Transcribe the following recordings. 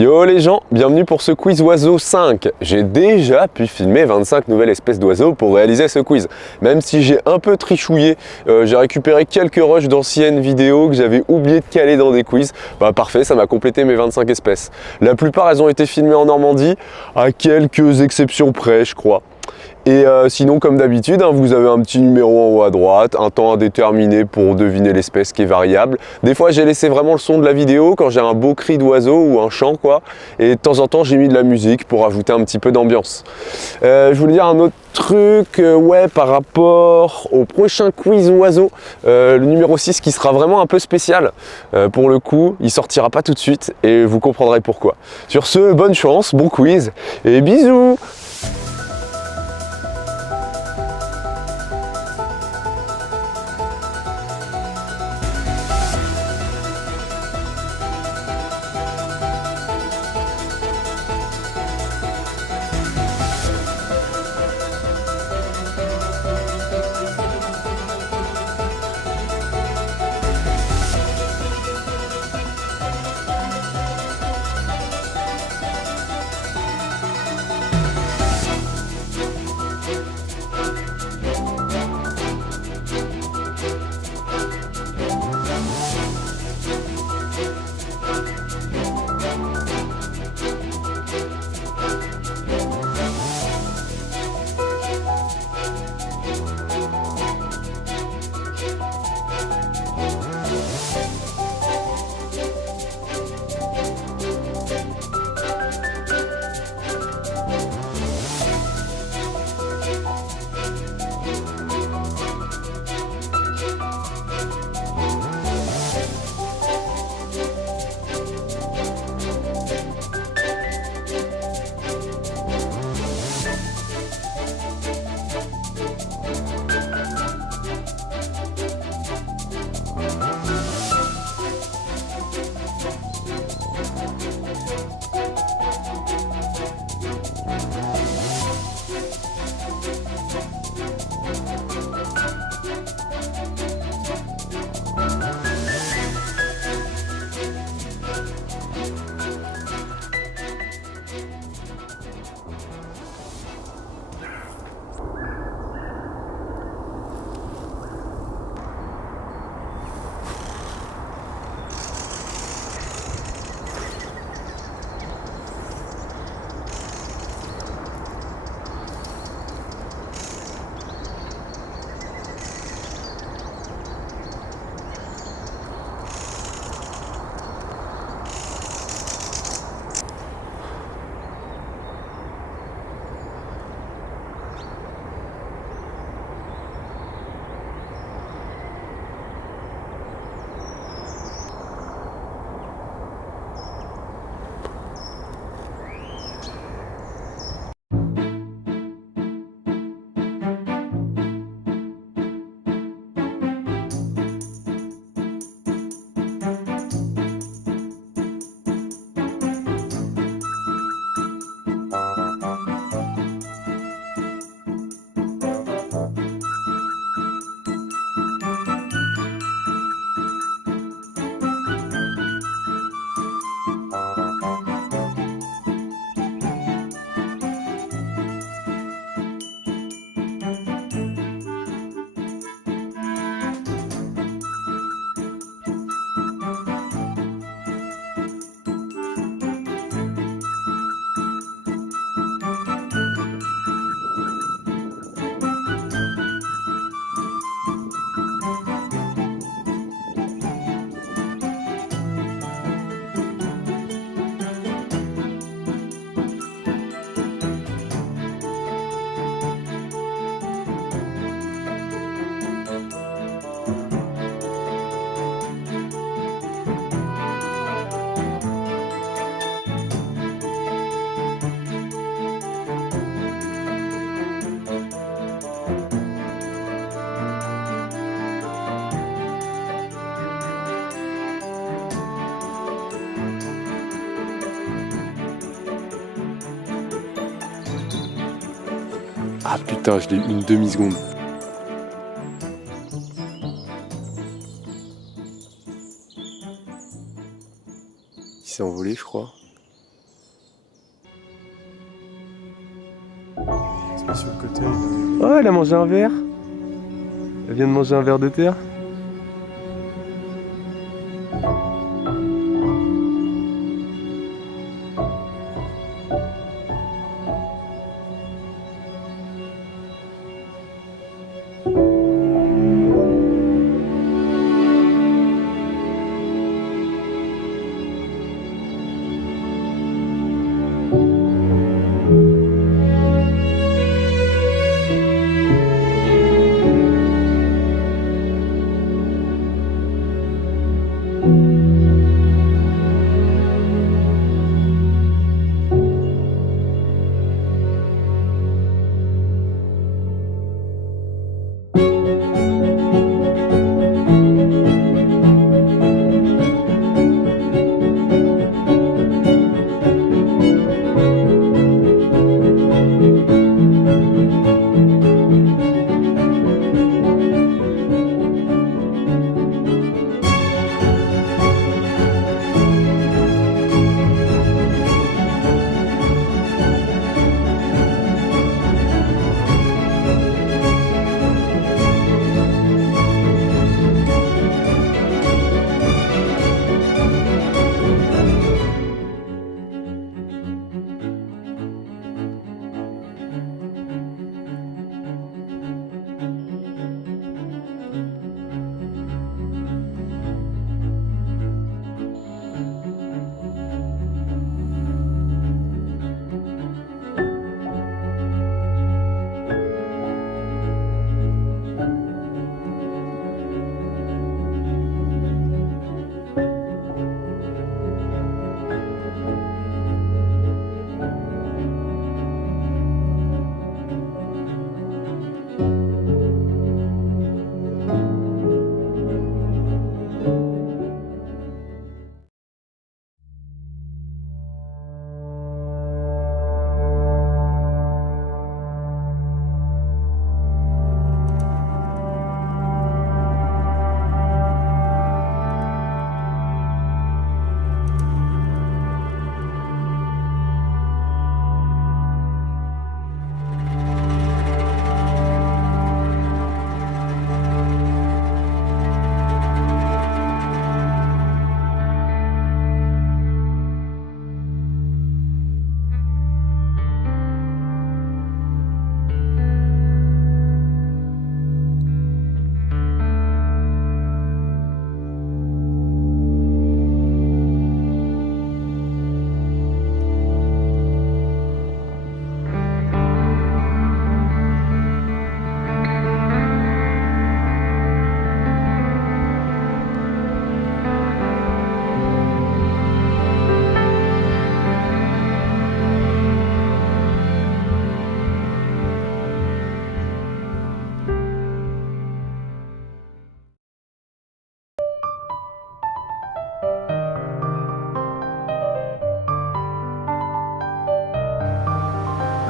Yo les gens, bienvenue pour ce quiz oiseau 5. J'ai déjà pu filmer 25 nouvelles espèces d'oiseaux pour réaliser ce quiz. Même si j'ai un peu trichouillé, j'ai récupéré quelques rushs d'anciennes vidéos que j'avais oublié de caler dans des quiz. Bah parfait, ça m'a complété mes 25 espèces. La plupart elles ont été filmées en Normandie, à quelques exceptions près je crois. Et sinon, comme d'habitude, vous avez un petit numéro en haut à droite, un temps indéterminé pour deviner l'espèce qui est variable. Des fois, j'ai laissé vraiment le son de la vidéo quand j'ai un beau cri d'oiseau ou un chant, quoi. Et de temps en temps, j'ai mis de la musique pour ajouter un petit peu d'ambiance. Je voulais dire un autre truc, ouais, par rapport au prochain quiz oiseau, le numéro 6 qui sera vraiment un peu spécial. Pour le coup, il sortira pas tout de suite et vous comprendrez pourquoi. Sur ce, bonne chance, bon quiz et bisous! Ah putain, je l'ai eu une demi-seconde. Il s'est envolé, je crois. Se met sur le côté. Oh, elle a mangé un verre. Elle vient de manger un verre de terre.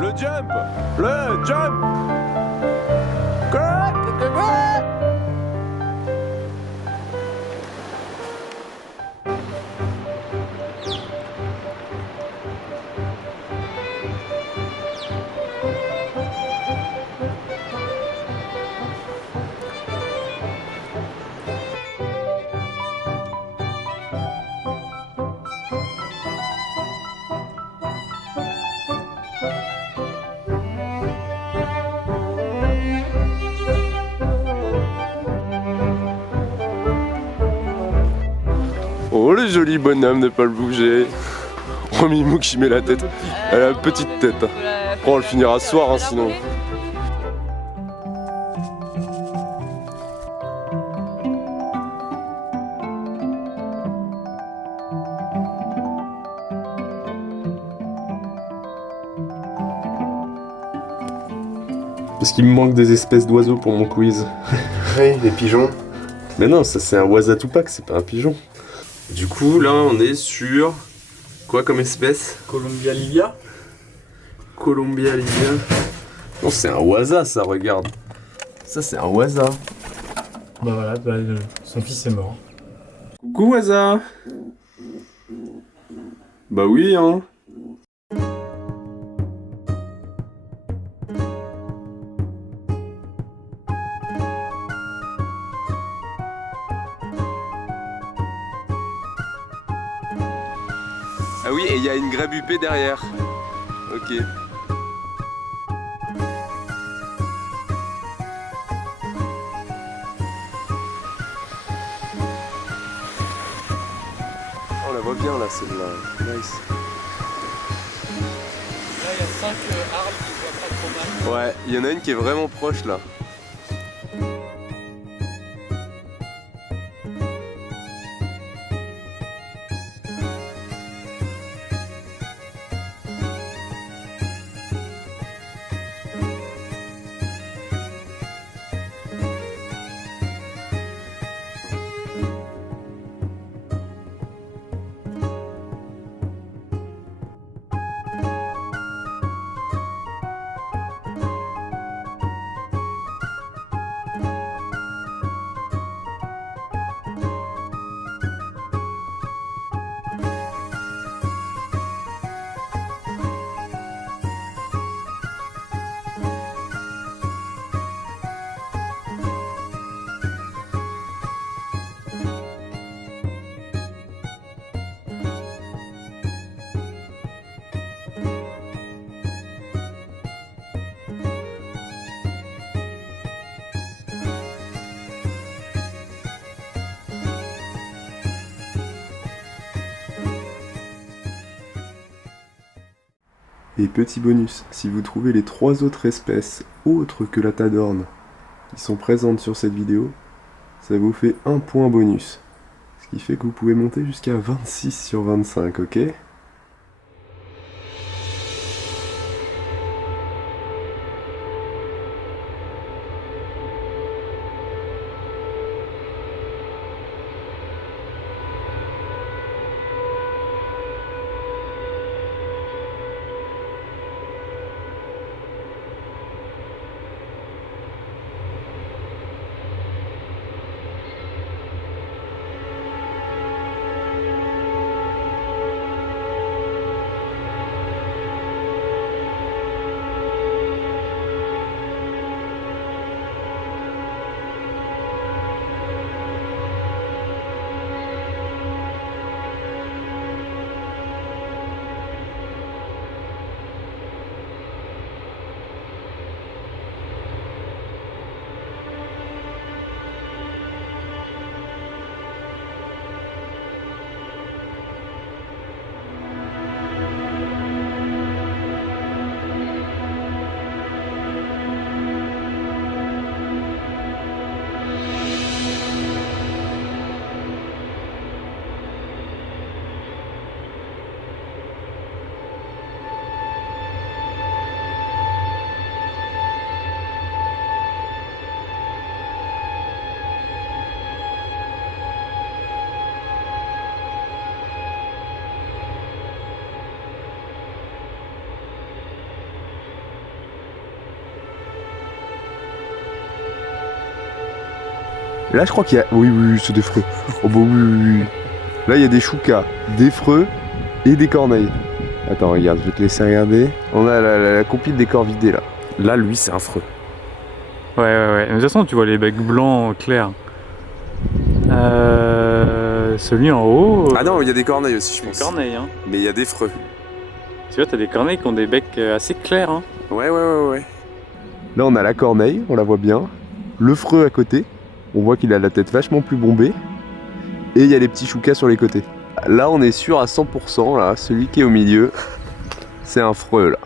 Le jump! Le jump! Oh le joli bonhomme de pas le bouger. Oh Mimou qui met la tête. Elle a une petite tête. Oh, on le finira ce soir hein, sinon. Parce qu'il me manque des espèces d'oiseaux pour mon quiz. Oui, des pigeons. Mais non, ça c'est un Wasatupac, c'est pas un pigeon. Du coup, là, on est sur... Quoi comme espèce? Columbia lilia. Columbia lilia. Non, c'est un wasa, ça, regarde. Ça, c'est un wasa. Bah voilà, son fils est mort. Coucou, wasa. Bah oui, hein. Ah oui, et il y a une grèbe huppée derrière. Ok. On la voit bien là, celle-là. Nice. Là, il y a 5 arbres qui voient pas trop mal. Ouais, il y en a une qui est vraiment proche là. Et petit bonus, si vous trouvez les 3 autres espèces autres que la tadorne qui sont présentes sur cette vidéo, ça vous fait 1 point bonus. Ce qui fait que vous pouvez monter jusqu'à 26 sur 25, ok ? Là, je crois qu'il y a... Oui, c'est des freux. Oh bah oui. Là, il y a des choucas, des freux et des corneilles. Attends, regarde, je vais te laisser regarder. On a la compile des corvidés, là. Là, lui, c'est un freux. Ouais. Mais de toute façon, tu vois les becs blancs clairs. Celui en haut. Ah non, il y a des corneilles aussi, je pense. Des corneilles, hein. Mais il y a des freux. Tu vois, t'as des corneilles qui ont des becs assez clairs, hein. Ouais. Là, on a la corneille, on la voit bien. Le freux à côté. On voit qu'il a la tête vachement plus bombée. Et il y a les petits choucas sur les côtés. Là, on est sûr à 100%, là, celui qui est au milieu, c'est un freux, là.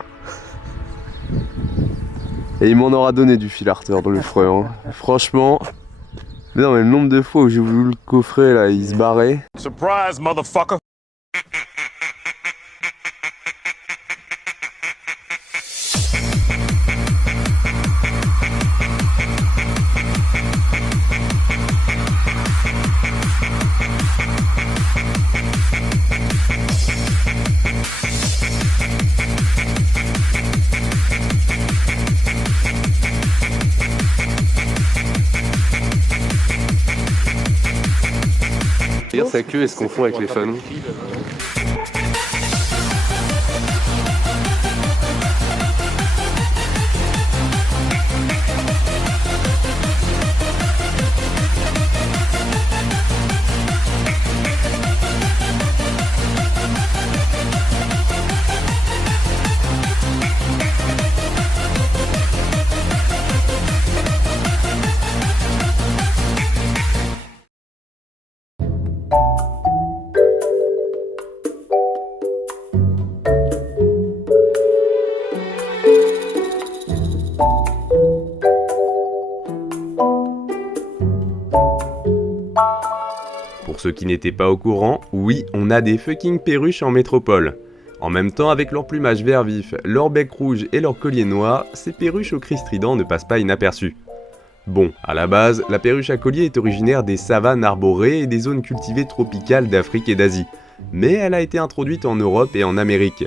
Et il m'en aura donné du fil à retordre, le freux, hein. Franchement. Mais non, mais le nombre de fois où j'ai voulu le coffrer, là, il se barrait. Surprise, motherfucker! Regarde sa queue et se confond avec les fanons. ceux qui n'étaient pas au courant, oui, on a des fucking perruches en métropole. En même temps, avec leur plumage vert vif, leur bec rouge et leur collier noir, ces perruches au cri strident ne passent pas inaperçues. Bon, à la base, la perruche à collier est originaire des savanes arborées et des zones cultivées tropicales d'Afrique et d'Asie, mais elle a été introduite en Europe et en Amérique.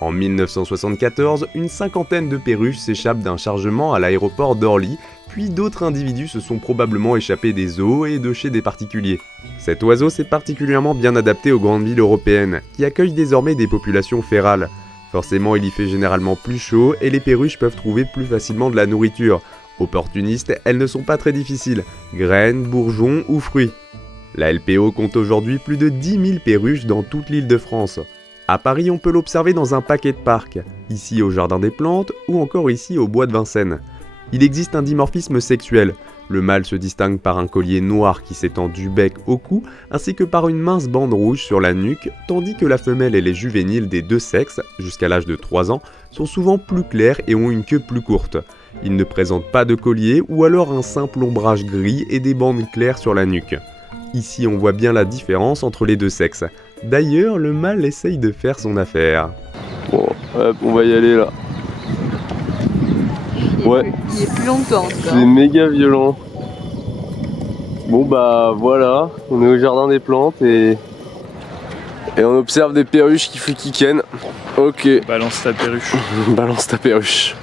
En 1974, une cinquantaine de perruches s'échappent d'un chargement à l'aéroport d'Orly, puis d'autres individus se sont probablement échappés des zoos et de chez des particuliers. Cet oiseau s'est particulièrement bien adapté aux grandes villes européennes, qui accueillent désormais des populations férales. Forcément, il y fait généralement plus chaud et les perruches peuvent trouver plus facilement de la nourriture. Opportunistes, elles ne sont pas très difficiles, graines, bourgeons ou fruits. La LPO compte aujourd'hui plus de 10 000 perruches dans toute l'île de France. À Paris, on peut l'observer dans un paquet de parcs, ici au Jardin des Plantes ou encore ici au Bois de Vincennes. Il existe un dimorphisme sexuel. Le mâle se distingue par un collier noir qui s'étend du bec au cou, ainsi que par une mince bande rouge sur la nuque, tandis que la femelle et les juvéniles des deux sexes, jusqu'à l'âge de 3 ans, sont souvent plus clairs et ont une queue plus courte. Ils ne présentent pas de collier ou alors un simple ombrage gris et des bandes claires sur la nuque. Ici, on voit bien la différence entre les deux sexes. D'ailleurs, le mâle essaye de faire son affaire. Bon, hop, on va y aller là. Ouais. Il est plus longtemps en tout cas. C'est méga violent. Bon bah voilà, on est au Jardin des Plantes et on observe des perruches qui fliquiquennent. Ok. Balance ta perruche. Balance ta perruche.